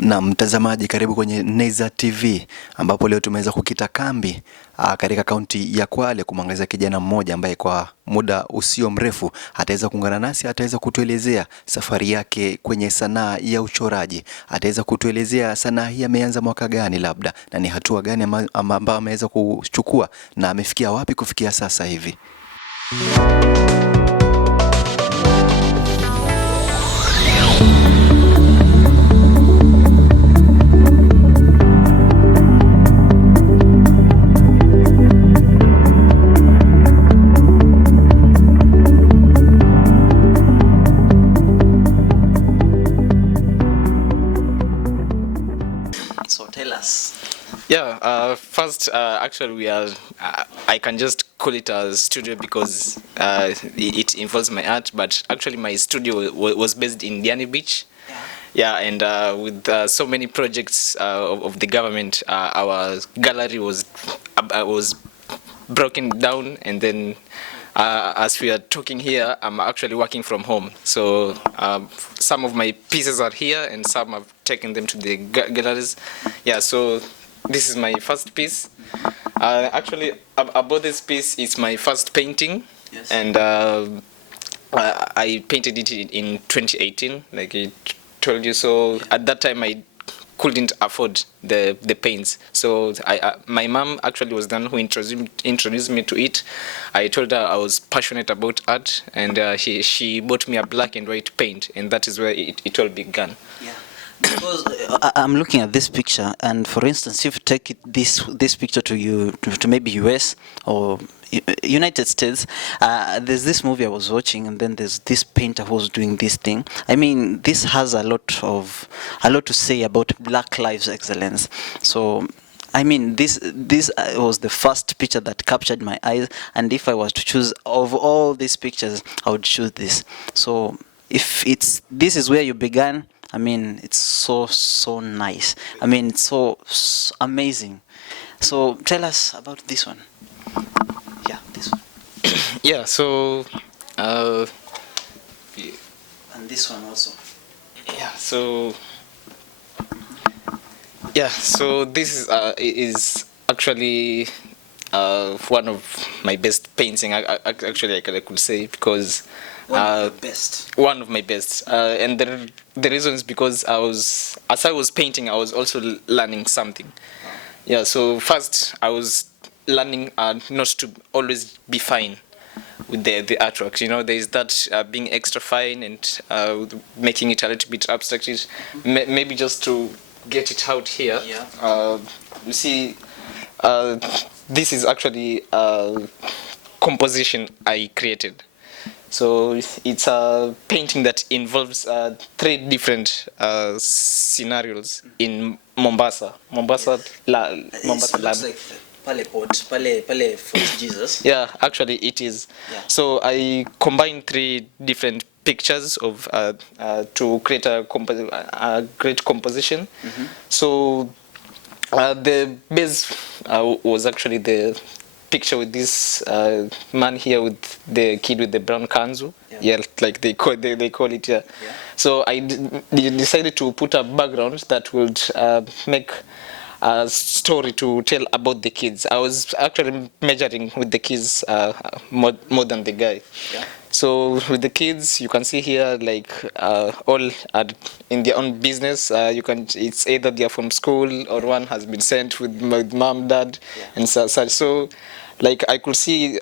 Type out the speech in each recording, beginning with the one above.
Na mtazamaji, karibu kwenye Neza TV ambapo leo tumeweza kukita kambi katika kaunti ya Kwale kumwangazia kijana mmoja ambaye kwa muda usio mrefu ataweza kuungana nasi, ataweza kutuelezea safari yake kwenye sanaa ya uchoraji. Ataweza kutuelezea sanaa hii ameanza mwaka gani labda na ni hatua gani ambayo ameweza kuchukua na amefikia wapi kufikia sasa hivi. Yeah, first, actually, we are. I can just call it a studio because it involves my art. But actually, my studio was based in Diani Beach. Yeah, and with so many projects of the government, our gallery was broken down, and then as we are talking here, I'm actually working from home. So some of my pieces are here, and some I've taken them to the galleries. Yeah, so. This is my first piece. Actually, about this piece, it's my first painting, yes. And I painted it in 2018, like I told you. So at that time, I couldn't afford the paints. So my mom actually was the one who introduced me to it. I told her I was passionate about art, and she bought me a black and white paint, and that is where it all began. Yeah. Because I'm looking at this picture, and for instance, if you take this picture to maybe US or United States, there's this movie I was watching, and then there's this painter who's doing this thing. I mean, this has a lot to say about Black Lives Excellence. So I mean, this was the first picture that captured my eyes, and if I was to choose of all these pictures, I would choose this. So if this is where you began, I mean, it's so nice. I mean, it's so amazing. So tell us about this one. Yeah, this one. Yeah, so and this one also. Yeah, so this is actually one of my best painting. Actually, I could say, because one of my best, and the reason is because as I was painting, I was also learning something. Yeah, so first I was learning not to always be fine with the artwork. You know, there is that being extra fine and making it a little bit abstract. Maybe just to get it out here. Yeah. You see, this is actually a composition I created. So it's a painting that involves 3 different scenarios in Mombasa. Mombasa land. Like Pale Fort Jesus. Yeah, actually it is. Yeah. So I combined 3 different pictures of to create a great composition. Mm-hmm. So the base was actually the picture with this man here with the kid with the brown kanzu. Yeah, like they call it. Yeah. So I decided to put a background that would make a story to tell about the kids. I was actually measuring with the kids more than the guy. Yeah. So with the kids, you can see here, like all are in their own business. It's either they are from school or one has been sent with mom, dad, and such. So like I could see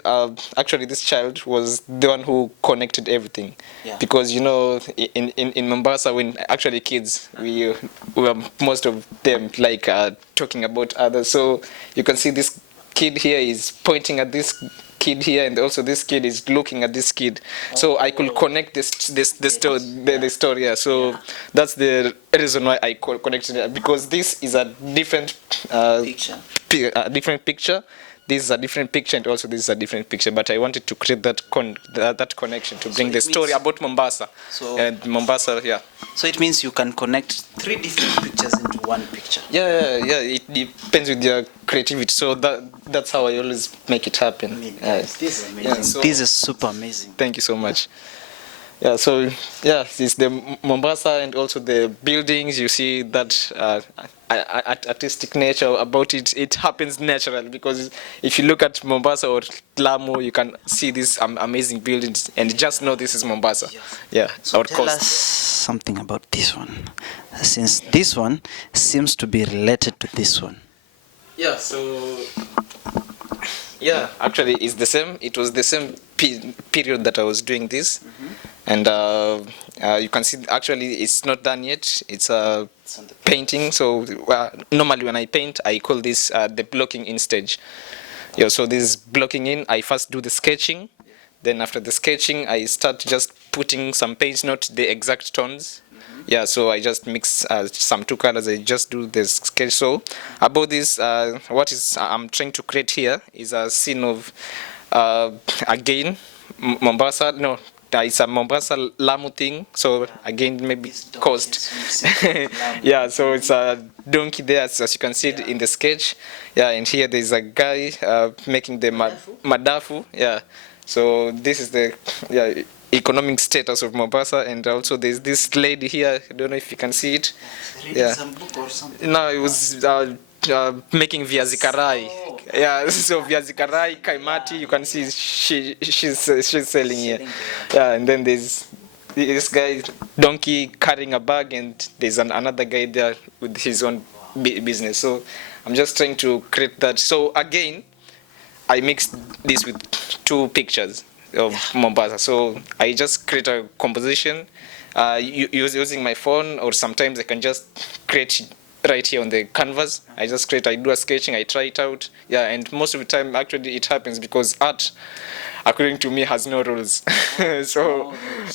actually this child was the one who connected everything. Yeah. Because you know, in Mombasa, when actually kids, we were most of them like talking about others. So you can see this kid here is pointing at this kid here, and also this kid is looking at this kid. So I could connect the story. Yeah. So that's the reason why I connected it, because this is a different picture. This is a different picture, and also this is a different picture. But I wanted to create that connection to bring the story about Mombasa. And Mombasa, yeah. So it means you can connect 3 different pictures into one picture. Yeah. It depends with your creativity. So that's how I always make it happen. I mean, this is amazing. Yeah, so, this is super amazing. Thank you so much. Yeah, so yeah, it's the Mombasa and also the buildings. You see that artistic nature about it. It happens naturally because if you look at Mombasa or Lamu, you can see these amazing buildings and just know this is Mombasa. Yeah, So our tell us coast. something about this one, since this one seems to be related to this one. Yeah, so yeah, actually, it's the same. It was the same period that I was doing this, and you can see actually it's not done yet. It's a painting. So normally when I paint, I call this the blocking in stage. Yeah, so this blocking in, I first do the sketching. Then after the sketching, I start just putting some paints, not the exact tones. Yeah, so I just mix some two colors. I just do the sketch. So about this, what is I'm trying to create here is a scene of again Mombasa. No, it's a Mombasa Lamu thing. So again, maybe coast. Yeah, so it's a donkey there, as you can see it in the sketch. Yeah, and here there's a guy making the madafu. Yeah, so this is the economic status of Mombasa, and also there's this lady here. I don't know if you can see it. Reading some book or something. No, it was making viazi karai. Yeah, so viazi karai, kaimati. You can see she's selling here. Yeah, and then there's this guy donkey carrying a bag, and there's another guy there with his own business. So I'm just trying to create that. So again, I mixed this with two pictures of Mombasa. So I just create a composition using my phone, or sometimes I can just create right here on the canvas. I do a sketching, I try it out. Yeah, and most of the time actually it happens because art, according to me, has no rules. So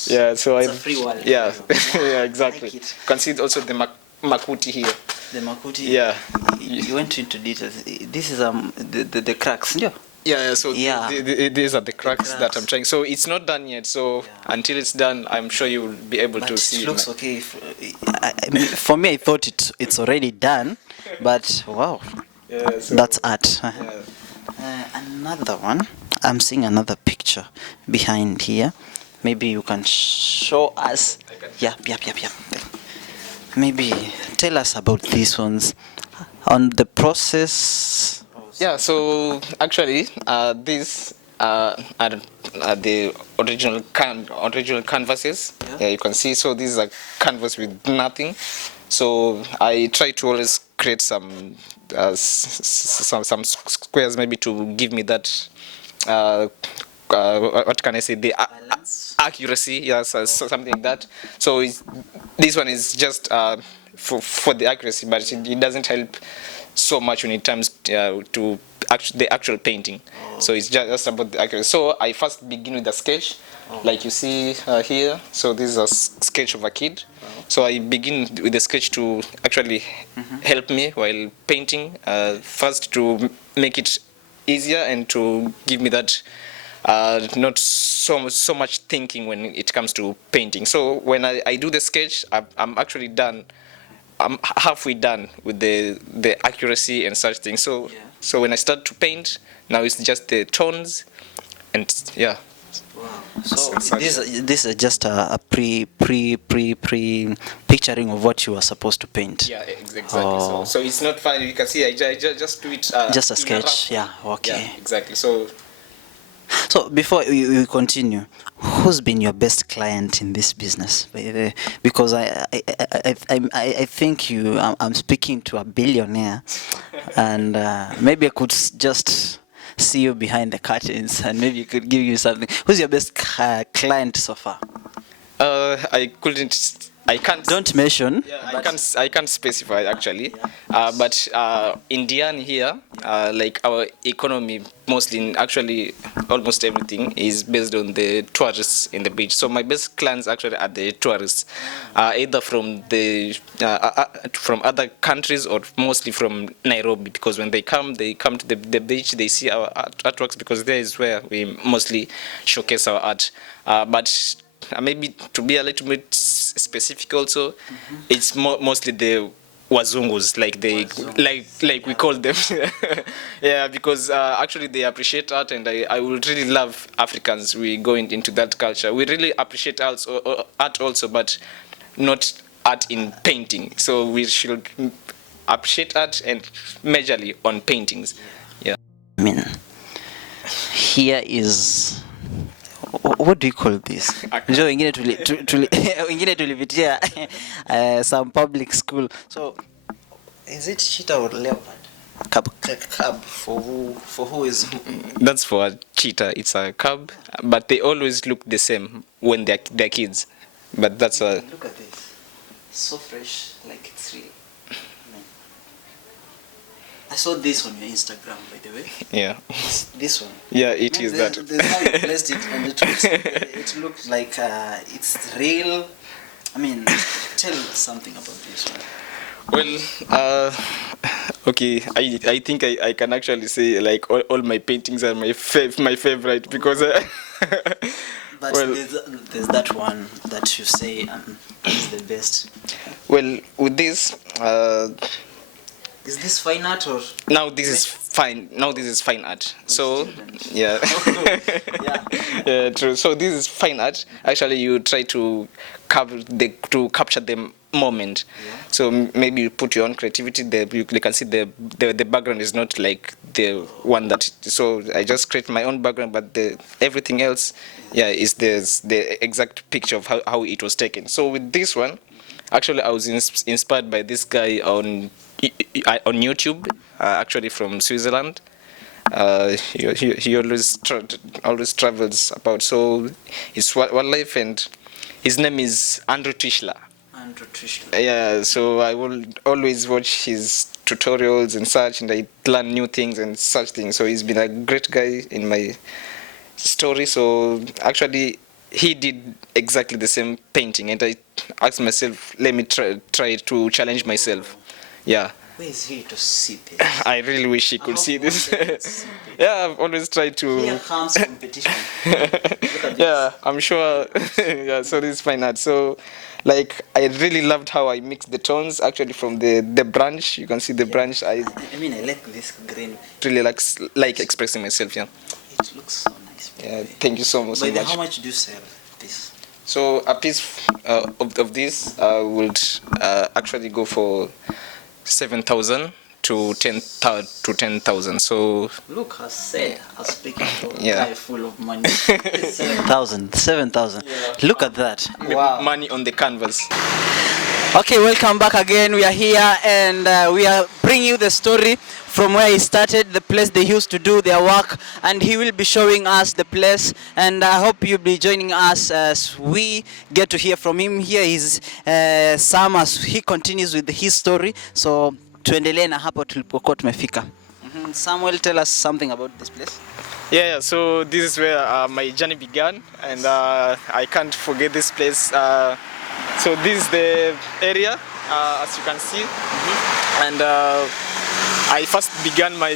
yeah, so It's a free world. yeah, yeah, exactly. I like it. You can see also the makuti here. The Makuti. Yeah. You went into details. This is the cracks. Yeah. Yeah, so Yeah. these are the cracks that cracks. I'm trying. So it's not done yet. So until it's done, I'm sure you will be able But to it see. looks okay. I mean, for me, I thought it's already done, but wow, Yeah, so, that's art. yeah. Another one. I'm seeing another picture behind here. Maybe you can show us. Yeah. Maybe tell us about these ones on the process. Yeah, so actually, these are the original canvases. Yeah, you can see. So these are canvas with nothing. So I try to always create some some squares, maybe to give me that. What can I say? The Balance? accuracy, yes, something like that. So this one is just for the accuracy, but it doesn't help so much when it comes to the actual painting. So it's just about the accuracy. So I first begin with a sketch, like you see here. So this is a sketch of a kid. So I begin with the sketch to actually help me while painting. First to make it easier and to give me that not so much thinking when it comes to painting. So when I do the sketch, I'm actually done. I'm halfway done with the accuracy and such things. So so when I start to paint, now it's just the tones, and yeah. So such. this is just a pre picturing of what you are supposed to paint. Yeah, exactly. Oh. So it's not fun. You can see I just do it. Just a in sketch. rough Yeah. way. Okay. Yeah, exactly. So So before you continue, who's been your best client in this business? Because I think I'm speaking to a billionaire, and maybe I could just see you behind the curtains, and maybe you could give you something. Who's your best client so far? I couldn't. I can't. Don't mention. Yeah, I can't specify actually, but in Diani here, like our economy mostly, actually almost everything is based on the tourists in the beach. So my best clients actually are the tourists, either from from other countries or mostly from Nairobi, because when they come to the beach, they see our artworks, because there is where we mostly showcase our art. But maybe to be a little bit specific also, it's mostly the wazungus, like they like we call them. Yeah, because actually they appreciate art, and I would really love Africans. We go into that culture. We really appreciate art also, but not art in painting. So we should appreciate art and majorly on paintings. Yeah. I mean, here is what do you call this? Njoo wengine wengine tulipitia some public school. So is it cheetah or leopard? Cub for who is That's for a cheetah. It's a cub, but they always look the same when they're kids. But that's a. Look at this. So fresh, like it's real. I saw this on your Instagram, by the way. Yeah. This one. Yeah, it is that. There's how you placed it, and it looks like it's real. I mean, tell us something about this one. Well, okay, I think I can actually say like all my paintings are my favorite because. But well, there's that one that you say is the best. Well, with this. Is this fine art or? Now this is fine. Now this is fine art. So yeah. Yeah. Yeah, true. So this is fine art. Actually, you try to capture the moment. Yeah. So maybe you put your own creativity there. You can see the background is not like the one that. So I just create my own background, but everything else, yeah, is the exact picture of how it was taken. So with this one, actually, I was inspired by this guy on YouTube, actually from Switzerland. He always travels about. So it's wildlife, and his name is Andrew Tischler. Andrew Tischler. Yeah, so I will always watch his tutorials and such, and I learn new things and such things. So he's been a great guy in my story. So actually, he did exactly the same painting, and I asked myself, let me try to challenge myself. Yeah. Where is he to see this? I really wish he could see this. Yeah, I've always tried to. Here comes competition. Look at this. Yeah, I'm sure. Yeah, so this is fine art. So, like, I really loved how I mixed the tones. Actually, from the branch, you can see the branch. I mean, I like this green. really like expressing myself. Yeah. It looks so nice. Yeah. Thank you so much. By the how much do you sell this? So a piece of this would actually go for 7,000 to 10,000. So look, I speaking to a yeah. guy full of money. 7,000. Yeah. Look at that. Wow. Money on the canvas. Okay, welcome back again. We are here and we are bringing you the story from where he started, the place they used to do their work, and he will be showing us the place, and I hope you'll be joining us as we get to hear from him. Here is Sam as he continues with his story. So tuendelee na hapo tulipokuwa tumefika. Samuel, tell us something about this place. Yeah, so this is where my journey began, and I can't forget this place. So this is the area, as you can see, and I first began my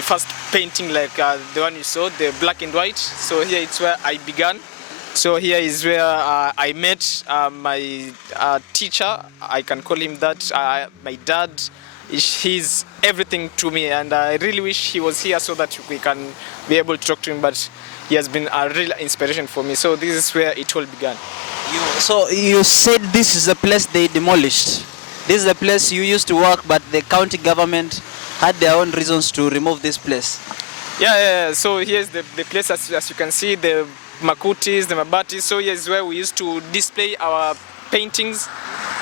first painting like the one you saw, the black and white. So here it's where I began. So here is where I met my teacher. I can call him that. My dad. He's everything to me, and I really wish he was here so that we can be able to talk to him. But he has been a real inspiration for me. So this is where it all began. So you said this is a place they demolished. This is the place you used to work, but the county government had their own reasons to remove this place. Yeah. So here's the place, as you can see, the makutis, the mabatis. So here's where we used to display our paintings,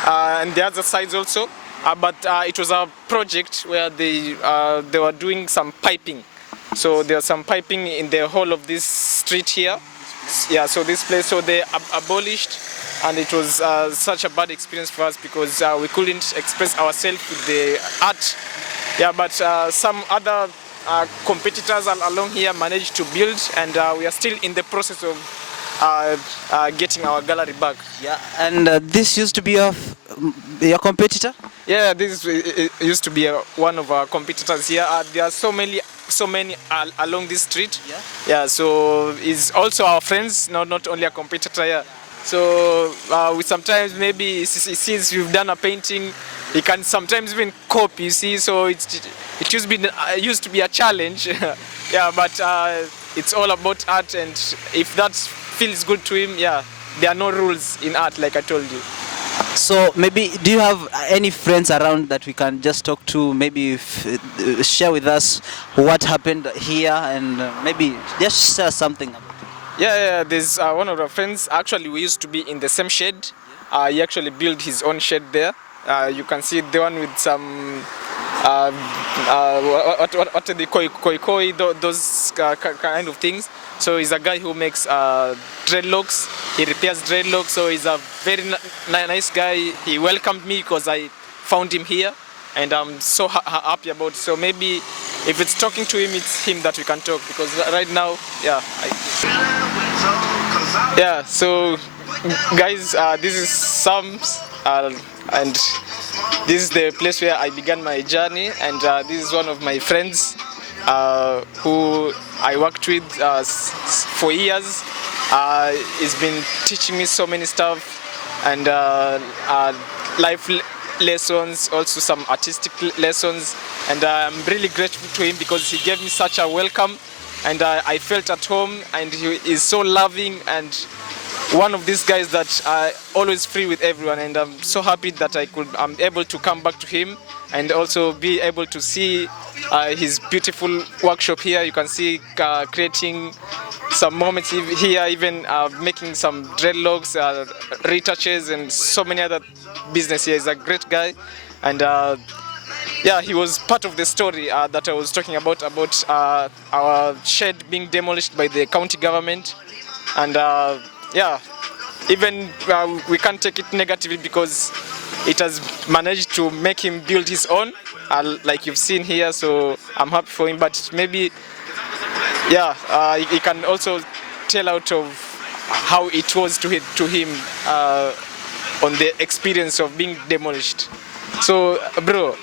and the other sides also. But it was a project where they were doing some piping. So there was some piping in the whole of this street here. Yeah, so this place, so they abolished, and it was such a bad experience for us because we couldn't express ourselves with the art. Yeah, but some other competitors along here managed to build, and we are still in the process of getting our gallery back. Yeah, and this used to be your competitor? Yeah, this used to be one of our competitors here. There are so many along this street. Yeah, so it's also our friends, not only a competitor here. So we sometimes maybe he sees we've done a painting, he can sometimes even copy, you see, so it used to be a challenge. Yeah, but it's all about art, and if that feels good to him, yeah, there are no rules in art, like I told you. So maybe, do you have any friends around that we can just talk to, maybe share with us what happened here, and maybe just share something about it? Yeah, there's one of our friends. Actually, we used to be in the same shed. He actually built his own shed there. You can see the one with some what are they, koi, those kind of things. So he's a guy who makes dreadlocks. He repairs dreadlocks. So he's a very nice guy. He welcomed me because I found him here, and I'm so happy about it. So maybe if it's talking to him, it's him that we can talk, because right now, yeah. Yeah. So guys, this is Sam's, and this is the place where I began my journey, and this is one of my friends who I worked with for years. He's been teaching me so many stuff, and life lessons, also some artistic lessons, and I'm really grateful to him because he gave me such a welcome, and I felt at home, and he is so loving, and one of these guys that are always free with everyone, and I'm so happy that I'm able to come back to him, and also be able to see his beautiful workshop here. You can see creating some moments here, even making some dreadlocks, retouches, and so many other business here. He's a great guy, and yeah, he was part of the story that I was talking about our shed being demolished by the county government, and yeah, even we can't take it negatively because it has managed to make him build his own, like you've seen here. So I'm happy for him, but maybe, yeah, he can also tell out of how it was to him on the experience of being demolished. So bro,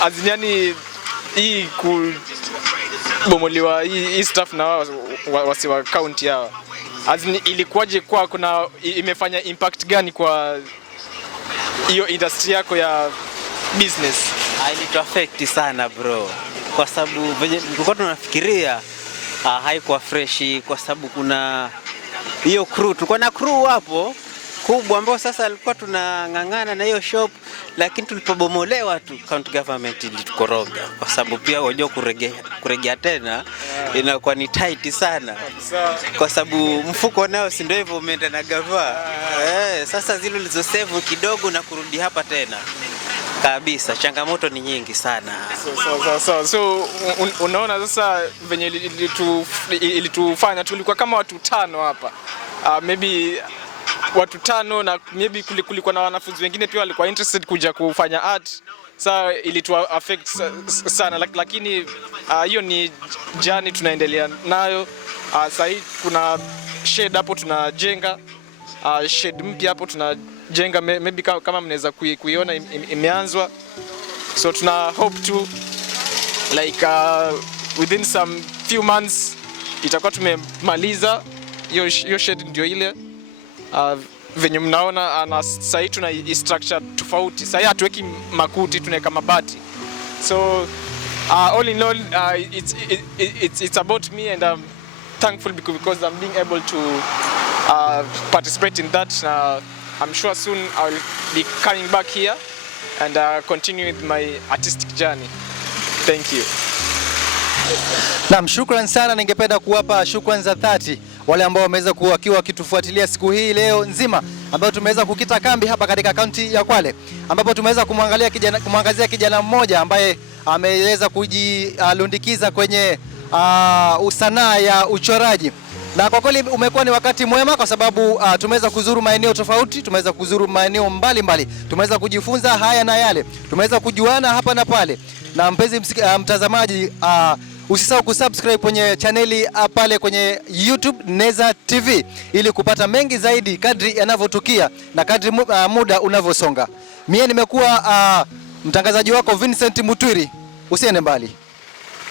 azinyani hii kubomoliwa hii stuff na wasi wa county yao, ilikuwaje kwa imefanya impact gani kwa hiyo industry yako ya business? Ilitu affect sana bro, kwa sababu tulikuwa tunafikiria haikuwa fresh, kwa sababu kuna hiyo crew, tulikuwa na crew hapo kubwa ambao sasa alikuwa tunangangana na hiyo shop, lakini tulipobomolewa tu county government ilitukoroga, kwa sababu pia wajua kuregea tena inakuwa ni tight sana, kwa sababu mfuko nao si ndio hivyo umeenda na gava. Sasa zile ulizosave kidogo na kurudi hapa tena kabisa, changamoto ni nyingi sana. So unaona sasa venye ilitufanya tulikuwa kama watu 5 hapa, maybe watu 5, na maybe kulikuwa na wanafunzi wengine pia walikuwa interested kuja kufanya art. Sasa ilitu affect sana, lakini hiyo ni journey tunaendelea nayo. Sasa kuna shed hapo tunajenga, shed mpya hapo tunajenga, maybe kama mnaweza kuiona imeanzwa. So tuna hope to like within some few months itakuwa tumemaliza hiyo shed, ndio ile venye mnaona. Na sasa hii tuna structure tofauti. Sasa hatuweki makuti, tunaweka mabati. So all in all, it's about me, and I'm thankful because I'm being able to participate in that. I'm sure soon I'll be coming back here and continue with my artistic journey. Thank you. Naam, shukrani sana. Ningependa kuwapa shukrani za dhati wale ambao wameweza kuwa wakitufuatilia siku hii leo nzima, ambao tumeweza kukita kambi hapa katika kaunti ya Kwale, ambapo tumeweza kumwangazia kijana mmoja ambaye ameweza kujilundikiza kwenye sanaa ya uchoraji. Na kwa kweli umekuwa ni wakati mwema, kwa sababu tumeweza kuzuru maeneo tofauti, tumeweza kuzuru maeneo mbalimbali, tumeweza kujifunza haya na yale, tumeweza kujuana hapa na pale. Na mpenzi mtazamaji, usisahau kusubscribe kwenye chaneli pale kwenye YouTube Neza TV ili kupata mengi zaidi kadri yanavyotukia na kadri muda unavyosonga. Mie nimekuwa mtangazaji wako Vincent Mutwiri. Usiende mbali.